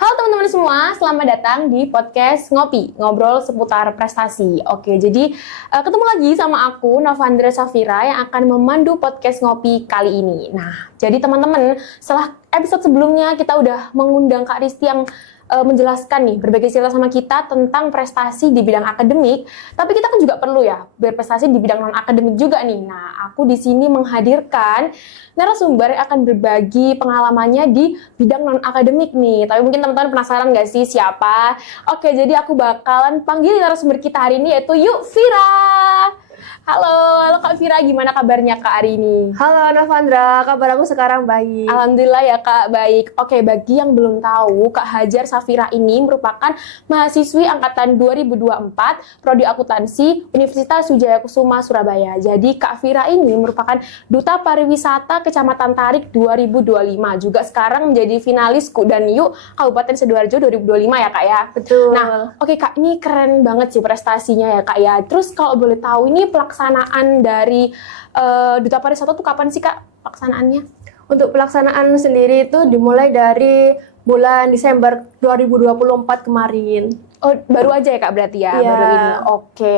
Halo teman-teman semua, selamat datang di podcast Ngopi, ngobrol seputar prestasi. Oke, jadi ketemu lagi sama aku, Novandra Safira, yang akan memandu podcast Ngopi kali ini. Nah, jadi teman-teman, setelah episode sebelumnya kita udah mengundang Kak Risti yang menjelaskan nih, berbagi cerita sama kita tentang prestasi di bidang akademik, tapi kita kan juga perlu ya berprestasi di bidang non-akademik juga nih. Nah, aku di sini menghadirkan narasumber yang akan berbagi pengalamannya di bidang non-akademik nih. Tapi mungkin teman-teman penasaran nggak sih siapa? Oke, jadi aku bakalan panggil narasumber kita hari ini yaitu Yuk Vira. Halo Kak Vira, gimana kabarnya Kak hari ini? Halo Novandra, kabar aku sekarang baik. Alhamdulillah ya Kak, baik. Oke, bagi yang belum tahu, Kak Hajar Safira ini merupakan mahasiswi angkatan 2024 Prodi Akuntansi Universitas Wijaya Kusuma Surabaya. Jadi Kak Vira ini merupakan Duta Pariwisata Kecamatan Tarik 2025. Juga sekarang menjadi finalis dan Yuk Kabupaten Sidoarjo 2025 ya Kak ya. Betul. Nah, oke Kak, ini keren banget sih prestasinya ya Kak ya. Terus kalau boleh tahu ini pelaksanaan dari Duta Pariwisata tuh kapan sih Kak pelaksanaannya? Untuk pelaksanaan sendiri itu dimulai dari bulan Desember 2024 kemarin. Oh, baru aja ya Kak berarti ya? Iya. Baru ini. Oke.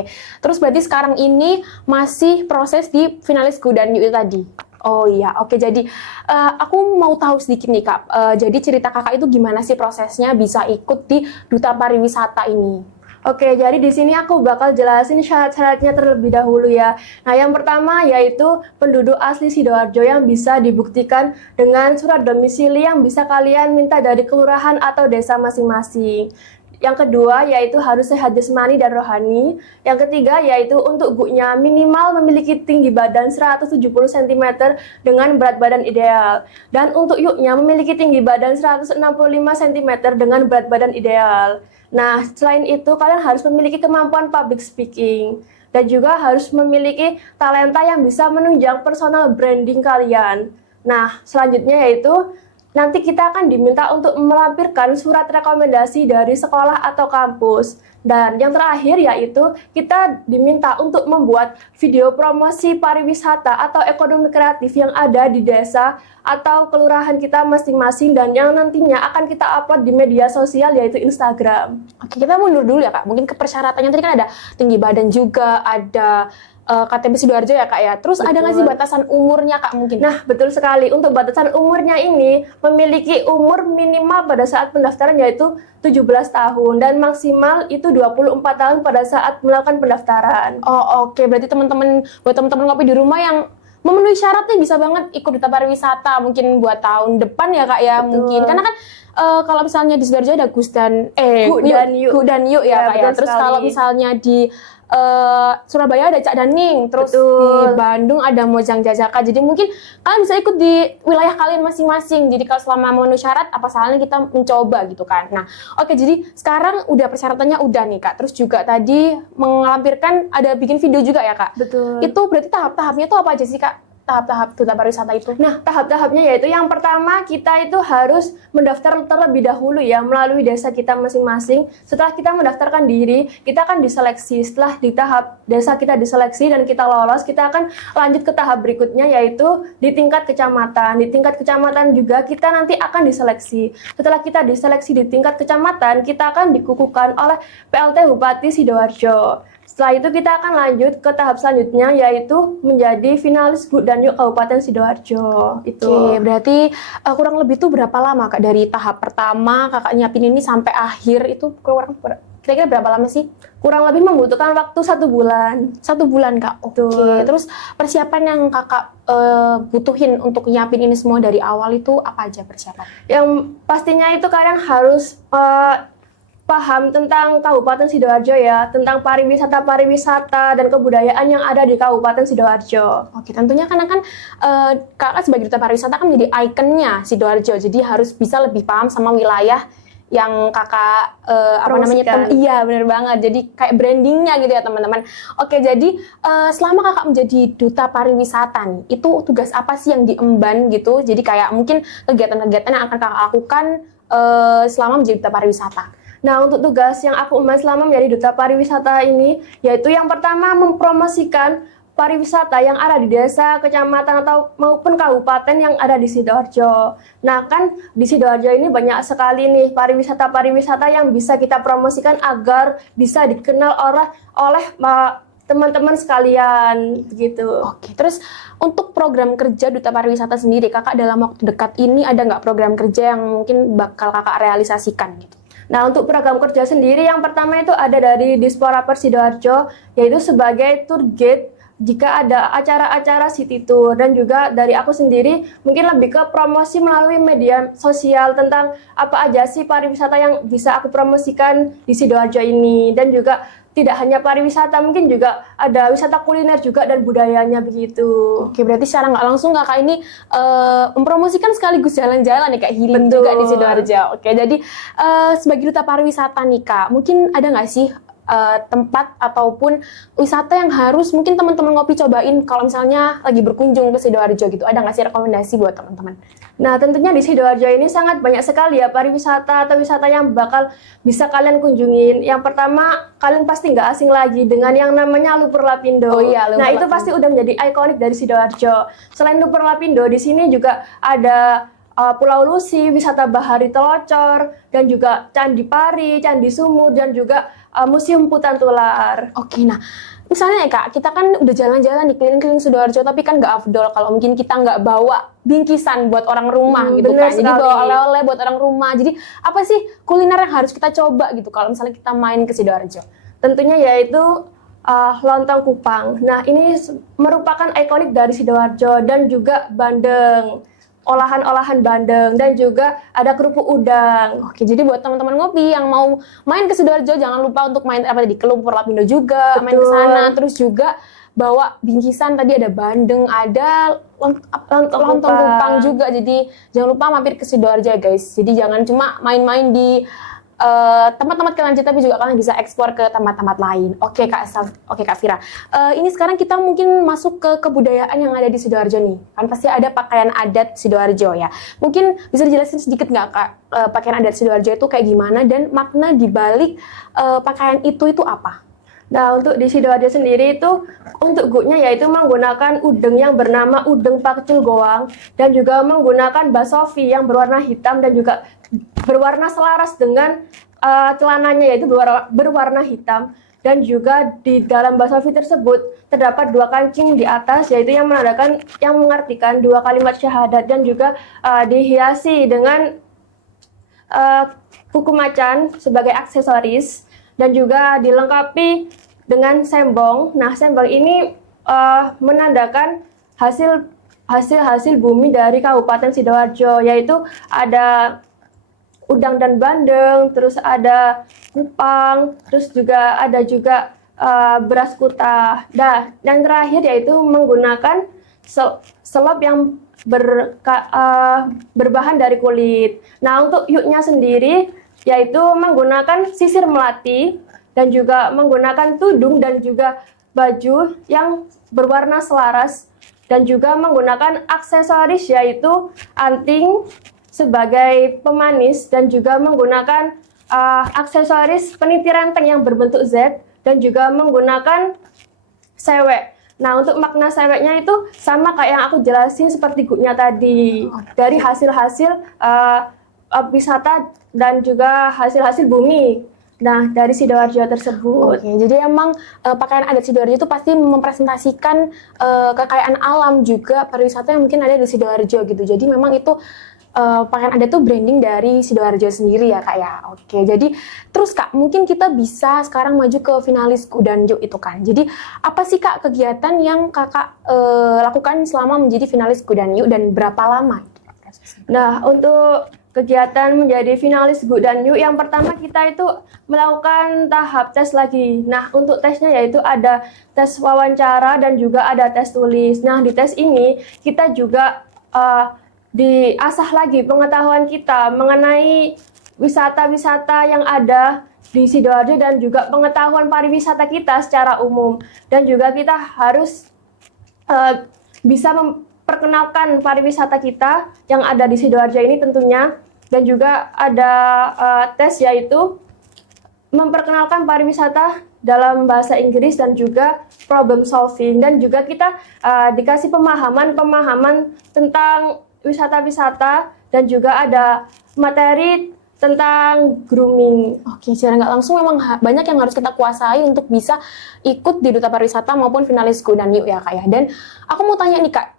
Terus berarti sekarang ini masih proses di finalis dan Yuk tadi? Oh iya, oke. Jadi aku mau tahu sedikit nih Kak. Jadi cerita Kakak itu gimana sih prosesnya bisa ikut di Duta Pariwisata ini? Oke, jadi di sini aku bakal jelasin syarat-syaratnya terlebih dahulu ya. Nah, yang pertama yaitu penduduk asli Sidoarjo yang bisa dibuktikan dengan surat domisili yang bisa kalian minta dari kelurahan atau desa masing-masing. Yang kedua yaitu harus sehat jasmani dan rohani. Yang ketiga yaitu untuk gunya minimal memiliki tinggi badan 170 cm dengan berat badan ideal. Dan untuk yuknya memiliki tinggi badan 165 cm dengan berat badan ideal. Nah, selain itu kalian harus memiliki kemampuan public speaking dan juga harus memiliki talenta yang bisa menunjang personal branding kalian. Nah, selanjutnya yaitu nanti kita akan diminta untuk melampirkan surat rekomendasi dari sekolah atau kampus. Dan yang terakhir yaitu kita diminta untuk membuat video promosi pariwisata atau ekonomi kreatif yang ada di desa atau kelurahan kita masing-masing dan yang nantinya akan kita upload di media sosial yaitu Instagram. Oke, kita mundur dulu ya Kak. Mungkin ke persyaratannya tadi kan ada tinggi badan juga, ada KTP Sidoarjo ya Kak ya. Terus Betul. ada nggak sih batasan umurnya Kak mungkin? Nah, betul sekali. Untuk batasan umurnya ini memiliki umur minimal pada saat pendaftaran yaitu 17 tahun dan maksimal itu 24 tahun pada saat melakukan pendaftaran. Oh oke, berarti buat teman-teman ngopi di rumah yang memenuhi syaratnya bisa banget ikut Duta Pariwisata mungkin buat tahun depan ya Kak ya. Betul. Mungkin karena kan kalau misalnya di Sidoarjo ada Gus dan Yuk. Gu dan Yuk ya Kak ya. betul Terus sekali. kalau misalnya di Surabaya ada Cak Daning, terus Betul. di Bandung ada Mojang Jajaka. Jadi mungkin kalian bisa ikut di wilayah kalian masing-masing. Jadi kalau selama memenuhi syarat, apa salahnya kita mencoba gitu kan. Nah, oke, jadi sekarang udah persyaratannya udah nih Kak. Terus juga tadi melampirkan ada bikin video juga ya Kak. Betul. Itu berarti tahap-tahapnya tuh apa aja sih Kak? Tahap-tahap Duta Pariwisata itu? Nah, tahap-tahapnya yaitu yang pertama kita itu harus mendaftar terlebih dahulu ya melalui desa kita masing-masing. Setelah kita mendaftarkan diri, kita akan diseleksi. Setelah di tahap desa kita diseleksi dan kita lolos, kita akan lanjut ke tahap berikutnya yaitu di tingkat kecamatan. Di tingkat kecamatan juga kita nanti akan diseleksi. Setelah kita diseleksi di tingkat kecamatan, kita akan dikukuhkan oleh PLT Bupati Sidoarjo. Setelah itu kita akan lanjut ke tahap selanjutnya yaitu menjadi finalis Gu dan Yuk Kabupaten Sidoarjo. Itu. Oke, berarti kurang lebih tuh berapa lama Kak dari tahap pertama Kakak nyiapin ini sampai akhir itu kira-kira berapa lama sih? Kurang lebih membutuhkan waktu 1 bulan. 1 bulan Kak. Oke. Betul. Terus persiapan yang Kakak butuhin untuk nyiapin ini semua dari awal itu apa aja persiapan? Yang pastinya itu kalian harus paham tentang Kabupaten Sidoarjo ya, tentang pariwisata dan kebudayaan yang ada di Kabupaten Sidoarjo. Oke, tentunya karena kan Kakak sebagai Duta Pariwisata kan menjadi ikonnya Sidoarjo, jadi harus bisa lebih paham sama wilayah yang Kakak iya benar banget. Jadi kayak brandingnya gitu ya teman-teman. Oke, jadi selama Kakak menjadi Duta Pariwisata nih, itu tugas apa sih yang diemban gitu? Jadi kayak mungkin kegiatan-kegiatan yang akan Kakak lakukan selama menjadi Duta Pariwisata. Nah, untuk tugas yang aku emban selama menjadi Duta Pariwisata ini, yaitu yang pertama mempromosikan pariwisata yang ada di desa, kecamatan atau maupun kabupaten yang ada di Sidoarjo. Nah, kan di Sidoarjo ini banyak sekali nih pariwisata-pariwisata yang bisa kita promosikan agar bisa dikenal oleh teman-teman sekalian gitu. Oke, terus untuk program kerja Duta Pariwisata sendiri, Kakak dalam waktu dekat ini ada nggak program kerja yang mungkin bakal Kakak realisasikan gitu? Nah, untuk program kerja sendiri yang pertama itu ada dari Dispora Sidoarjo, yaitu sebagai tour guide jika ada acara-acara city tour, dan juga dari aku sendiri mungkin lebih ke promosi melalui media sosial tentang apa aja sih pariwisata yang bisa aku promosikan di Sidoarjo ini, dan juga tidak hanya pariwisata, mungkin juga ada wisata kuliner juga dan budayanya begitu. Oke, berarti secara nggak langsung Kakak ini mempromosikan sekaligus jalan-jalan nih, kayak healing Betul. juga di Sidoarjo. Oke, jadi sebagai Duta Pariwisata nih Kak, mungkin ada nggak sih tempat ataupun wisata yang harus mungkin teman-teman ngopi cobain kalau misalnya lagi berkunjung ke Sidoarjo gitu? Ada nggak sih rekomendasi buat teman-teman? Nah, tentunya di Sidoarjo ini sangat banyak sekali ya pariwisata atau wisata yang bakal bisa kalian kunjungin. Yang pertama, kalian pasti nggak asing lagi dengan yang namanya Lumpur Lapindo. Oh iya, Lumpur Nah, itu Lapindo. pasti udah menjadi ikonik dari Sidoarjo. Selain Lumpur Lapindo, di sini juga ada Pulau Lusi, wisata Bahari Telocor, dan juga Candi Pari, Candi Sumur, dan juga Museum Putan Tular. Oke, nah misalnya ya Kak, kita kan udah jalan-jalan nih keliling-keliling Sidoarjo, tapi kan nggak afdol kalau mungkin kita nggak bawa bingkisan buat orang rumah gitu bener kan. Jadi sekali. bawa oleh-oleh buat orang rumah. Jadi apa sih kuliner yang harus kita coba gitu kalau misalnya kita main ke Sidoarjo? Tentunya yaitu lontong kupang. Nah, ini merupakan ikonik dari Sidoarjo, dan juga bandeng, olahan-olahan bandeng, dan juga ada kerupuk udang. Oke, jadi buat teman-teman ngopi yang mau main ke Sidoarjo, jangan lupa untuk main apa tadi, ke Lumpur Lapindo juga, main ke Betul. sana, terus juga bawa bingkisan, tadi ada bandeng, ada lontong kupang juga. Jadi jangan lupa mampir ke Sidoarjo ya guys. Jadi jangan cuma main-main di tempat-tempat kalian aja, tapi juga kalian bisa ekspor ke tempat-tempat lain. Oke Kak Fira. Ini sekarang kita mungkin masuk ke kebudayaan yang ada di Sidoarjo nih. Kan pasti ada pakaian adat Sidoarjo ya. Mungkin bisa dijelasin sedikit nggak Kak, pakaian adat Sidoarjo itu kayak gimana dan makna di balik pakaian itu apa? Nah, untuk di Sidoarjo sendiri itu untuk guknya yaitu menggunakan udeng yang bernama udeng Pakcul Goang, dan juga menggunakan basofi yang berwarna hitam dan juga berwarna selaras dengan celananya yaitu berwarna hitam, dan juga di dalam basofi tersebut terdapat dua kancing di atas yaitu yang mengartikan dua kalimat syahadat, dan juga dihiasi dengan kuku macan sebagai aksesoris, dan juga dilengkapi dengan sembong. Nah, sembong ini menandakan hasil bumi dari Kabupaten Sidoarjo, yaitu ada udang dan bandeng, terus ada kupang, terus juga ada beras kutah. Nah, yang terakhir yaitu menggunakan selop yang berbahan dari kulit. Nah, untuk yuknya sendiri yaitu menggunakan sisir melati, dan juga menggunakan tudung dan juga baju yang berwarna selaras, dan juga menggunakan aksesoris yaitu anting sebagai pemanis, dan juga menggunakan aksesoris peniti renteng yang berbentuk Z, dan juga menggunakan sewek. Nah, untuk makna seweknya itu sama kayak yang aku jelasin seperti guknya tadi, dari hasil-hasil wisata dan juga hasil-hasil bumi. Nah, dari Sidoarjo tersebut. Oke, jadi emang pakaian adat Sidoarjo itu pasti mempresentasikan kekayaan alam juga pariwisata yang mungkin ada di Sidoarjo gitu. Jadi memang itu pakaian adat itu branding dari Sidoarjo sendiri ya Kak ya. Oke, jadi terus Kak, mungkin kita bisa sekarang maju ke finalis Kudanyu itu kan. Jadi apa sih Kak kegiatan yang Kakak lakukan selama menjadi finalis Kudanyu dan berapa lama? Nah, untuk kegiatan menjadi finalis Kudanyu, yang pertama kita itu melakukan tahap tes lagi. Nah, untuk tesnya yaitu ada tes wawancara dan juga ada tes tulis. Nah, di tes ini kita juga diasah lagi pengetahuan kita mengenai wisata-wisata yang ada di Sidoarjo, dan juga pengetahuan pariwisata kita secara umum. Dan juga kita harus bisa memperkenalkan pariwisata kita yang ada di Sidoarjo ini tentunya. Dan juga ada tes yaitu memperkenalkan pariwisata dalam bahasa Inggris dan juga problem solving, dan juga kita dikasih pemahaman tentang wisata-wisata, dan juga ada materi tentang grooming. Oke, secara nggak langsung memang banyak yang harus kita kuasai untuk bisa ikut di Duta Pariwisata maupun finalis Go dan Yuk ya Kak ya. Dan aku mau tanya nih Kak,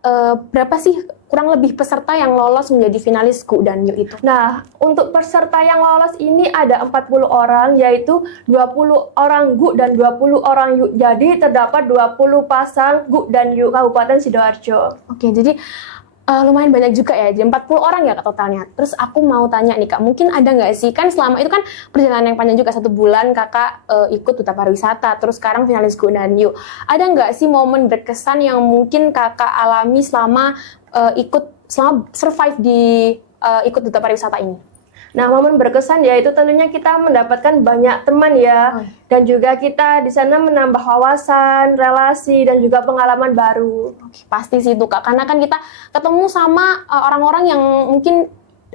berapa sih kurang lebih peserta yang lolos menjadi finalis Go dan Yuk itu? Nah, untuk peserta yang lolos ini ada 40 orang, yaitu 20 orang Gu dan 20 orang Yuk. Jadi terdapat 20 pasang Gu dan Yuk Kabupaten Sidoarjo. Oke, jadi lumayan banyak juga ya, jadi 40 orang ya Kak totalnya. Terus aku mau tanya nih Kak, mungkin ada nggak sih, kan selama itu kan perjalanan yang panjang juga, 1 bulan Kakak ikut Duta Pariwisata, terus sekarang finalis Go dan Yuk. Ada nggak sih momen berkesan yang mungkin Kakak alami selama survive di ikut Duta Pariwisata ini? Nah, momen berkesan yaitu tentunya kita mendapatkan banyak teman ya, dan juga kita di sana menambah wawasan, relasi, dan juga pengalaman baru. Oke, pasti sih itu Kak, karena kan kita ketemu sama orang-orang yang mungkin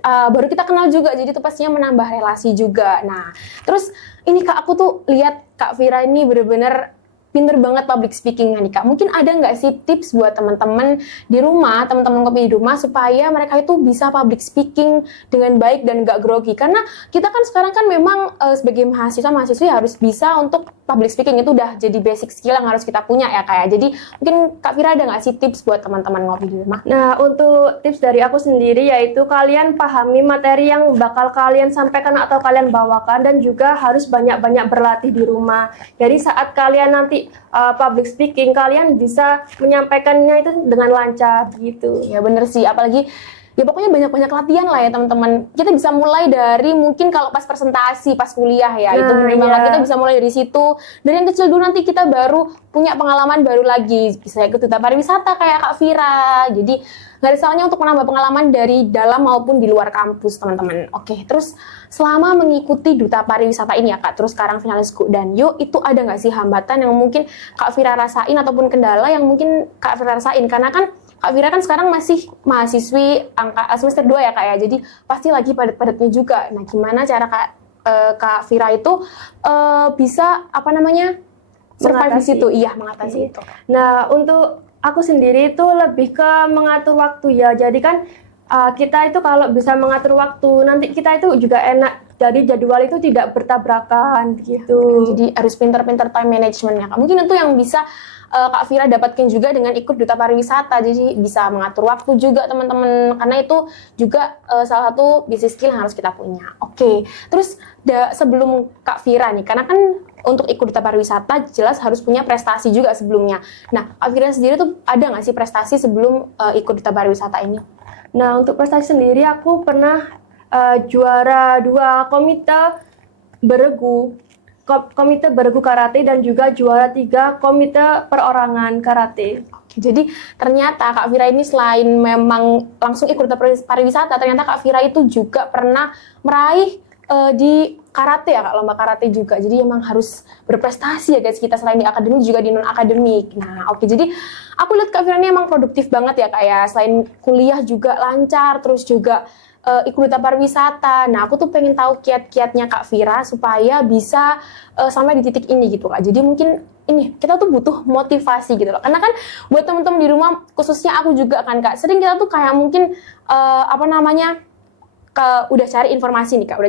baru kita kenal juga, jadi itu pastinya menambah relasi juga. Nah, terus ini Kak, aku tuh lihat Kak Vira ini bener-bener pinter banget public speaking-nya nih Kak. Mungkin ada nggak sih tips buat teman-teman di rumah, teman-teman ngopi di rumah, supaya mereka itu bisa public speaking dengan baik dan nggak grogi? Karena kita kan sekarang kan memang sebagai mahasiswa harus bisa untuk public speaking, itu udah jadi basic skill yang harus kita punya ya Kak ya. Jadi mungkin Kak Vira ada nggak sih tips buat teman-teman ngopi di rumah? Nah, untuk tips dari aku sendiri yaitu kalian pahami materi yang bakal kalian sampaikan atau kalian bawakan, dan juga harus banyak-banyak berlatih di rumah. Jadi saat kalian nanti public speaking, kalian bisa menyampaikannya itu dengan lancar gitu. Ya bener sih, apalagi ya pokoknya banyak-banyak latihan lah ya teman-teman. Kita bisa mulai dari mungkin kalau pas presentasi, pas kuliah ya, itu bener banget, kita bisa mulai dari situ. Dari yang kecil dulu, nanti kita baru punya pengalaman baru lagi, bisa ikut Duta Pariwisata kayak Kak Vira. Jadi nggak ada salahnya untuk menambah pengalaman dari dalam maupun di luar kampus teman-teman. Oke, terus selama mengikuti Duta Pariwisata ini ya Kak, terus sekarang finalis Go dan Yuk, itu ada nggak sih hambatan yang mungkin Kak Vira rasain ataupun kendala yang mungkin Kak Vira rasain? Karena kan Kak Vira kan sekarang masih mahasiswi semester 2 ya Kak ya, jadi pasti lagi padat-padatnya juga. Nah, gimana cara Kak Vira itu bisa survive di situ? Iya, mengatasi itu. Nah, untuk aku sendiri itu lebih ke mengatur waktu ya. Jadi kan kita itu kalau bisa mengatur waktu, nanti kita itu juga enak. Jadi jadwal itu tidak bertabrakan gitu. Jadi harus pinter-pinter time management ya Kak. Mungkin itu yang bisa Kak Vira dapatkan juga dengan ikut Duta Pariwisata. Jadi bisa mengatur waktu juga teman-teman, karena itu juga salah satu bisnis skill yang harus kita punya. Oke, terus sebelum Kak Vira nih, karena kan untuk ikut Duta Pariwisata jelas harus punya prestasi juga sebelumnya. Nah, Kak Vira sendiri tuh ada nggak sih prestasi sebelum ikut Duta Pariwisata ini? Nah, untuk prestasi sendiri aku pernah juara 2 komite beregu karate, dan juga juara 3 komite perorangan karate. Jadi ternyata Kak Vira ini selain memang langsung ikut Duta Pariwisata, ternyata Kak Vira itu juga pernah meraih di karate ya Kak, lomba karate juga. Jadi emang harus berprestasi ya guys kita, selain di akademik juga di non akademik. Nah, oke, jadi aku lihat Kak Vira ini emang produktif banget ya Kak ya. Selain kuliah juga lancar, terus juga ikut Duta Pariwisata. Nah, aku tuh pengen tahu kiat-kiatnya Kak Vira supaya bisa sampai di titik ini gitu Kak. Jadi mungkin ini kita tuh butuh motivasi gitu loh. Karena kan buat temen-temen di rumah, khususnya aku juga kan Kak, sering kita tuh kayak mungkin udah cari informasi nih Kak,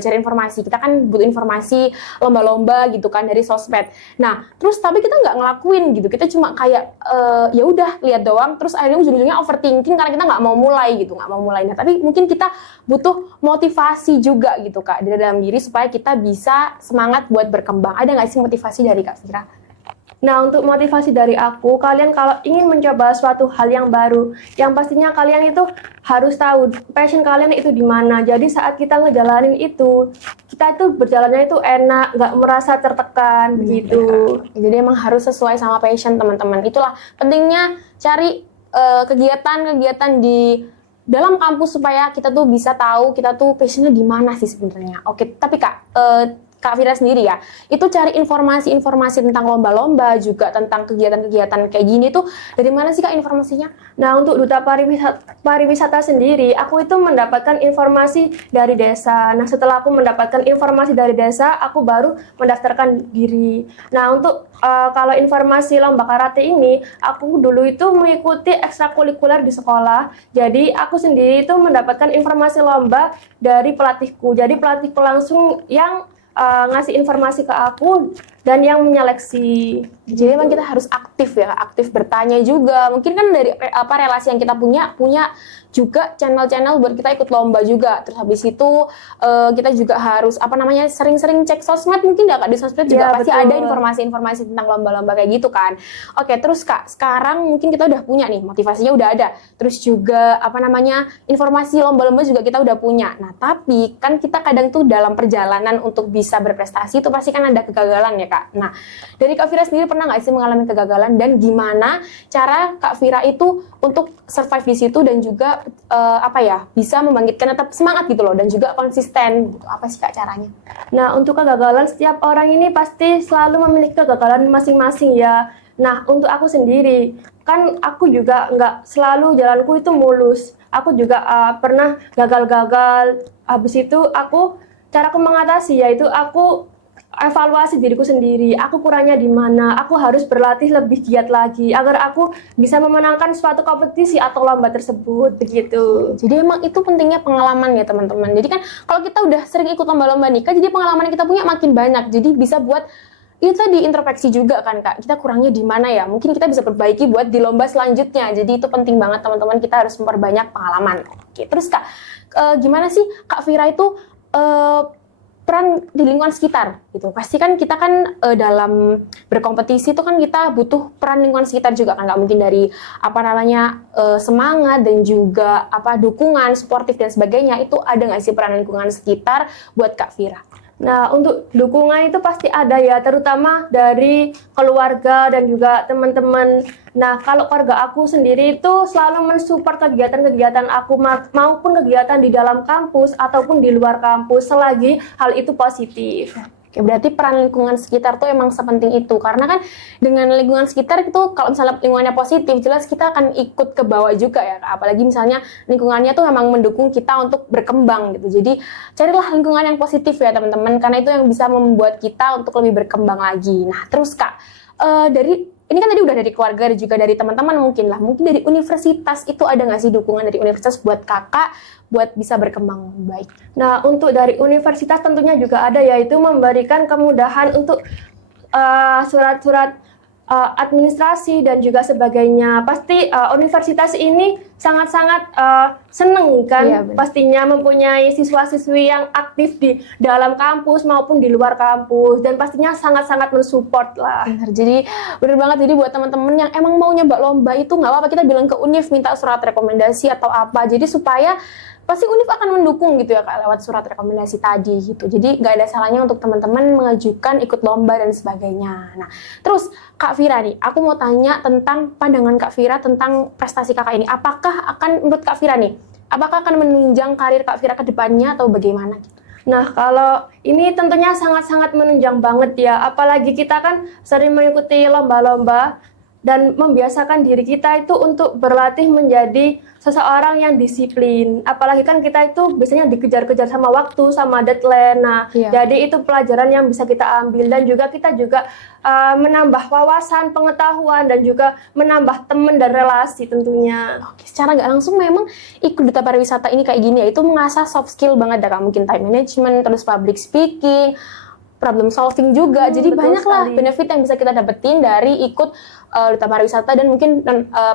kita kan butuh informasi lomba-lomba gitu kan dari sosmed. Nah, terus tapi kita nggak ngelakuin gitu, kita cuma kayak ya udah lihat doang, terus akhirnya ujung-ujungnya overthinking karena kita nggak mau mulai. Nah, tapi mungkin kita butuh motivasi juga gitu Kak di dalam diri supaya kita bisa semangat buat berkembang. Ada nggak sih motivasi dari Kak Vira? Nah, untuk motivasi dari aku, kalian kalau ingin mencoba suatu hal yang baru, yang pastinya kalian itu harus tahu passion kalian itu di mana. Jadi saat kita ngejalanin itu, kita itu berjalannya itu enak, nggak merasa tertekan begitu. Jadi emang harus sesuai sama passion teman-teman. Itulah pentingnya cari kegiatan-kegiatan di dalam kampus supaya kita tuh bisa tahu kita tuh passionnya di mana sih sebenarnya. Oke, tapi Kak, Kak Fira sendiri ya, itu cari informasi-informasi tentang lomba-lomba, juga tentang kegiatan-kegiatan kayak gini tuh dari mana sih Kak informasinya? Nah, untuk Duta Pariwisata sendiri, aku itu mendapatkan informasi dari desa. Nah, setelah aku mendapatkan informasi dari desa, aku baru mendaftarkan diri. Nah, untuk kalau informasi lomba karate ini, aku dulu itu mengikuti ekstrakurikuler di sekolah. Jadi, aku sendiri itu mendapatkan informasi lomba dari pelatihku. Jadi, pelatihku langsung yang ngasih informasi ke aku dan yang menyeleksi. Jadi emang kita harus aktif ya, aktif bertanya juga. Mungkin kan dari relasi yang kita punya juga channel-channel buat kita ikut lomba juga. Terus habis itu kita juga harus sering-sering cek sosmed. Mungkin nggak Kak, di sosmed juga Ya, pasti betul. ada informasi-informasi tentang lomba-lomba kayak gitu kan. Oke, terus Kak, sekarang mungkin kita udah punya nih, motivasinya udah ada. Terus juga informasi lomba-lomba juga kita udah punya. Nah, tapi kan kita kadang tuh dalam perjalanan untuk bisa berprestasi itu pasti kan ada kegagalan ya Kak. Nah, dari Kak Fira sendiri pernah nggak sih mengalami kegagalan dan gimana cara Kak Fira itu untuk survive di situ dan juga bisa membangkitkan tetap semangat gitu loh dan juga konsisten gitu. Apa sih Kak caranya? Nah, untuk kegagalan, setiap orang ini pasti selalu memiliki kegagalan masing-masing ya. Nah, untuk aku sendiri, kan aku juga nggak selalu jalanku itu mulus. Aku juga pernah gagal-gagal. Habis itu caraku mengatasi yaitu aku evaluasi diriku sendiri. Aku kurangnya di mana? Aku harus berlatih lebih giat lagi agar aku bisa memenangkan suatu kompetisi atau lomba tersebut, begitu. Jadi emang itu pentingnya pengalaman ya teman-teman. Jadi kan kalau kita udah sering ikut lomba-lomba nikah, jadi pengalaman yang kita punya makin banyak. Jadi bisa buat itu tadi introspeksi juga kan Kak. Kita kurangnya di mana ya? Mungkin kita bisa perbaiki buat di lomba selanjutnya. Jadi itu penting banget teman-teman. Kita harus memperbanyak pengalaman. Oke, terus Kak, gimana sih Kak Fira itu peran di lingkungan sekitar gitu. Pasti kan kita kan dalam berkompetisi itu kan kita butuh peran lingkungan sekitar juga kan, nggak mungkin dari semangat dan juga dukungan sportif dan sebagainya. Itu ada nggak sih peran lingkungan sekitar buat Kak Fira? Nah, untuk dukungan itu pasti ada ya, terutama dari keluarga dan juga teman-teman. Nah, kalau keluarga aku sendiri itu selalu mensupport kegiatan-kegiatan aku maupun kegiatan di dalam kampus ataupun di luar kampus selagi hal itu positif. Oke, berarti peran lingkungan sekitar tuh emang sepenting itu. Karena kan dengan lingkungan sekitar itu kalau misalnya lingkungannya positif, jelas kita akan ikut ke bawah juga ya. Apalagi misalnya lingkungannya tuh memang mendukung kita untuk berkembang gitu. Jadi carilah lingkungan yang positif ya teman-teman. Karena itu yang bisa membuat kita untuk lebih berkembang lagi. Nah terus Kak, ini kan tadi udah dari keluarga dan juga dari teman-teman mungkin dari universitas itu ada nggak sih dukungan dari universitas buat kakak buat bisa berkembang lebih baik? Nah, untuk dari universitas tentunya juga ada, yaitu memberikan kemudahan untuk surat-surat administrasi dan juga sebagainya. Pasti universitas ini sangat-sangat seneng kan, Iya, pastinya mempunyai siswa-siswi yang aktif di dalam kampus maupun di luar kampus, dan pastinya sangat-sangat mensupport lah. Benar, jadi bener banget. Jadi buat teman-teman yang emang mau nyoba lomba itu nggak apa-apa, kita bilang ke Univ minta surat rekomendasi atau apa. Jadi supaya pasti Univ akan mendukung gitu ya Kak lewat surat rekomendasi tadi gitu. Jadi nggak ada salahnya untuk teman-teman mengajukan ikut lomba dan sebagainya. Nah, terus Kak Fira nih, aku mau tanya tentang pandangan Kak Fira tentang prestasi kakak ini. Apakah menurut Kak Fira nih, apakah akan menunjang karir Kak Fira ke depannya atau bagaimana gitu? Nah, kalau ini tentunya sangat-sangat menunjang banget ya. Apalagi kita kan sering mengikuti lomba-lomba dan membiasakan diri kita itu untuk berlatih menjadi seseorang yang disiplin. Apalagi kan kita itu biasanya dikejar-kejar sama waktu, sama deadline. Nah, jadi itu pelajaran yang bisa kita ambil, dan juga kita menambah wawasan, pengetahuan, dan juga menambah teman dan relasi tentunya. Oke, secara nggak langsung memang ikut Duta Pariwisata ini kayak gini ya, itu mengasah soft skill banget ya Kak. Mungkin time management, terus public speaking, problem solving juga. Jadi banyak lah benefit yang bisa kita dapetin dari ikut Duta Pariwisata dan mungkin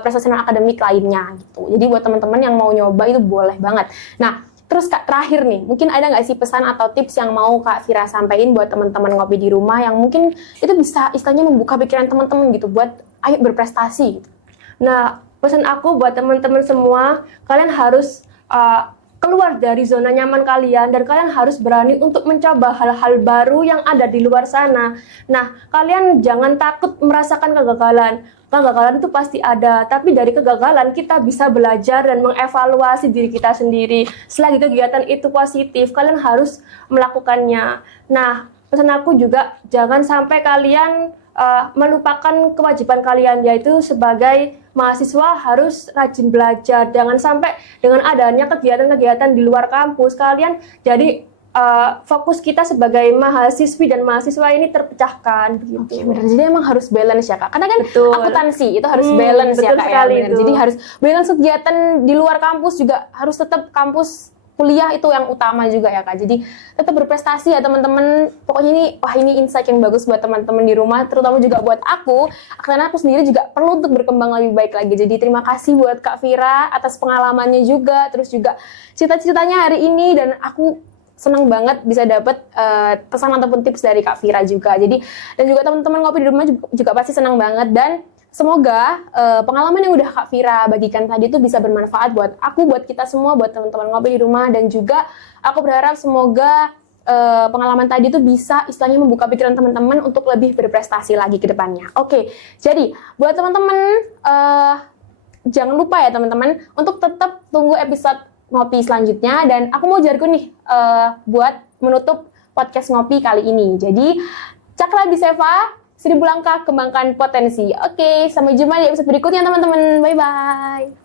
prestasi non akademik lainnya gitu. Jadi buat teman-teman yang mau nyoba itu boleh banget. Nah, terus Kak, terakhir nih, mungkin ada nggak sih pesan atau tips yang mau Kak Fira sampaikan buat teman-teman ngopi di rumah yang mungkin itu bisa istilahnya membuka pikiran teman-teman gitu buat ayo berprestasi gitu. Nah, pesan aku buat teman-teman semua, kalian harus keluar dari zona nyaman kalian, dan kalian harus berani untuk mencoba hal-hal baru yang ada di luar sana. Nah, kalian jangan takut merasakan kegagalan. Kegagalan itu pasti ada, tapi dari kegagalan kita bisa belajar dan mengevaluasi diri kita sendiri. Selagi kegiatan itu positif, kalian harus melakukannya. Nah, pesan aku juga jangan sampai kalian melupakan kewajiban kalian, yaitu sebagai mahasiswa harus rajin belajar. Jangan sampai dengan adanya kegiatan-kegiatan di luar kampus kalian jadi fokus kita sebagai mahasiswi dan mahasiswa ini terpecahkan begitu. Oke, benar. Jadi emang harus balance ya Kak. Karena kan Betul. akuntansi itu harus balance ya betul Kak. sekali Benar. itu. Jadi harus balance kegiatan di luar kampus juga harus tetap kampus kuliah itu yang utama juga ya Kak. Jadi tetap berprestasi ya teman-teman. Pokoknya ini insight yang bagus buat teman-teman di rumah, terutama juga buat aku. Karena aku sendiri juga perlu untuk berkembang lebih baik lagi. Jadi terima kasih buat Kak Vira atas pengalamannya juga, terus juga cita-citanya hari ini, dan aku senang banget bisa dapat pesan ataupun tips dari Kak Vira juga. Jadi dan juga teman-teman ngopi di rumah juga pasti senang banget, dan semoga pengalaman yang udah Kak Vira bagikan tadi itu bisa bermanfaat buat aku, buat kita semua, buat teman-teman ngopi di rumah, dan juga aku berharap semoga pengalaman tadi itu bisa istilahnya membuka pikiran teman-teman untuk lebih berprestasi lagi ke depannya. Oke, jadi buat teman-teman jangan lupa ya teman-teman untuk tetap tunggu episode ngopi selanjutnya, dan aku mau jargon nih buat menutup podcast ngopi kali ini. Jadi Cakra Biseva, 1000 langkah kembangkan potensi. Oke, sampai jumpa di episode berikutnya teman-teman. Bye-bye.